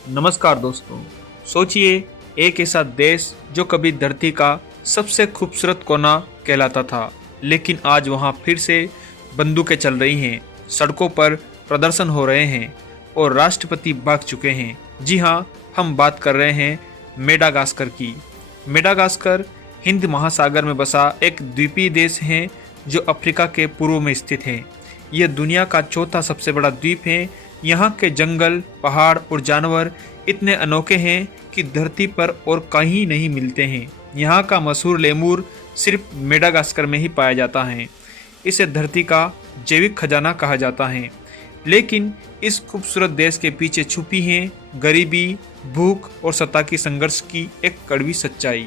नमस्कार दोस्तों। सोचिए, एक ऐसा देश जो कभी धरती का सबसे खूबसूरत कोना कहलाता था, लेकिन आज वहाँ फिर से बंदूकें चल रही हैं, सड़कों पर प्रदर्शन हो रहे हैं और राष्ट्रपति भाग चुके हैं। जी हाँ, हम बात कर रहे हैं मेडागास्कर की। मेडागास्कर हिंद महासागर में बसा एक द्वीपीय देश है जो अफ्रीका के पूर्व में स्थित है। यह दुनिया का चौथा सबसे बड़ा द्वीप है। यहाँ के जंगल, पहाड़ और जानवर इतने अनोखे हैं कि धरती पर और कहीं नहीं मिलते हैं। यहाँ का मशहूर लेमूर सिर्फ मेडागास्कर में ही पाया जाता है। इसे धरती का जैविक खजाना कहा जाता है। लेकिन इस खूबसूरत देश के पीछे छुपी है गरीबी, भूख और सत्ता की संघर्ष की एक कड़वी सच्चाई।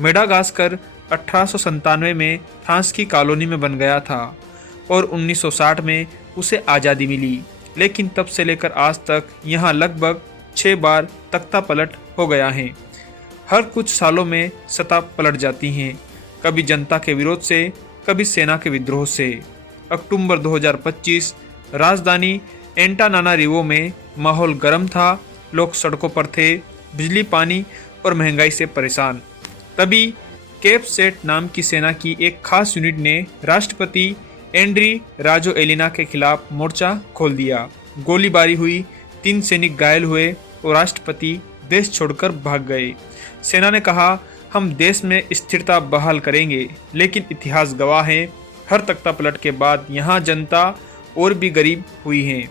मेडागास्कर 1897 में फ्रांस की कॉलोनी में बन गया था और 1960 में उसे आज़ादी मिली। लेकिन तब से लेकर आज तक यहाँ लगभग 6 बार तख्ता पलट हो गया है। हर कुछ सालों में सत्ता पलट जाती हैं, कभी जनता के विरोध से, कभी सेना के विद्रोह से। अक्टूबर 2025 राजधानी एंटानानारिवो में माहौल गर्म था। लोग सड़कों पर थे, बिजली, पानी और महंगाई से परेशान। तभी केप सेट नाम की सेना की एक खास यूनिट ने राष्ट्रपति एंड्री राजोएलिना के खिलाफ मोर्चा खोल दिया। गोलीबारी हुई, 3 सैनिक घायल हुए और राष्ट्रपति देश छोड़कर भाग गए। सेना ने कहा, हम देश में स्थिरता बहाल करेंगे, लेकिन इतिहास गवाह है, हर तख्ता पलट के बाद यहाँ जनता और भी गरीब हुई है।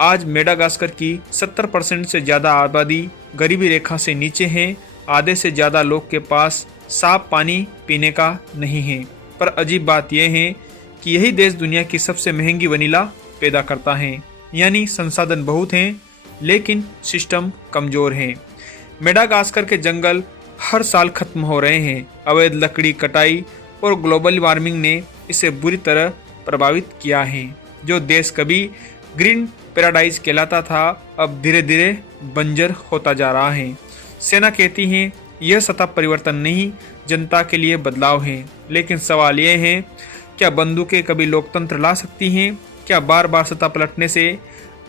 आज मेडागास्कर की 70% से ज़्यादा आबादी गरीबी रेखा से नीचे है। आधे से ज़्यादा लोग के पास साफ पानी पीने का नहीं है। पर अजीब बात यह है कि यही देश दुनिया की सबसे महंगी वनीला पैदा करता है। यानी संसाधन बहुत हैं, लेकिन सिस्टम कमज़ोर है। मेडागास्कर के जंगल हर साल खत्म हो रहे हैं। अवैध लकड़ी कटाई और ग्लोबल वार्मिंग ने इसे बुरी तरह प्रभावित किया है। जो देश कभी ग्रीन पैराडाइज कहलाता था, अब धीरे धीरे बंजर होता जा रहा है। सेना कहती है यह सत्ता परिवर्तन नहीं, जनता के लिए बदलाव है। लेकिन सवाल यह है, क्या बंदूकें कभी लोकतंत्र ला सकती हैं? क्या बार बार सत्ता पलटने से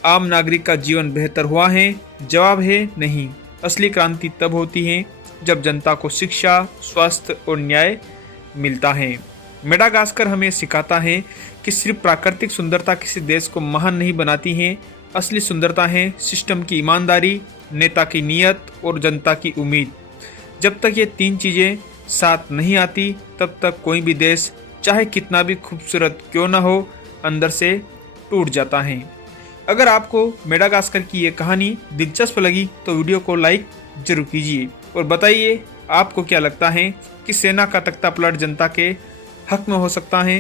आम नागरिक का जीवन बेहतर हुआ है? जवाब है नहीं। असली क्रांति तब होती है जब जनता को शिक्षा, स्वास्थ्य और न्याय मिलता है। मेडागास्कर हमें सिखाता है कि सिर्फ प्राकृतिक सुंदरता किसी देश को महान नहीं बनाती है। असली सुंदरता है सिस्टम की ईमानदारी, नेता की नीयत और जनता की उम्मीद। जब तक ये 3 चीज़ें साथ नहीं आती, तब तक कोई भी देश चाहे कितना भी खूबसूरत क्यों ना हो, अंदर से टूट जाता है। अगर आपको मेडागास्कर की ये कहानी दिलचस्प लगी तो वीडियो को लाइक जरूर कीजिए और बताइए आपको क्या लगता है कि सेना का तख्ता पलट जनता के हक में हो सकता है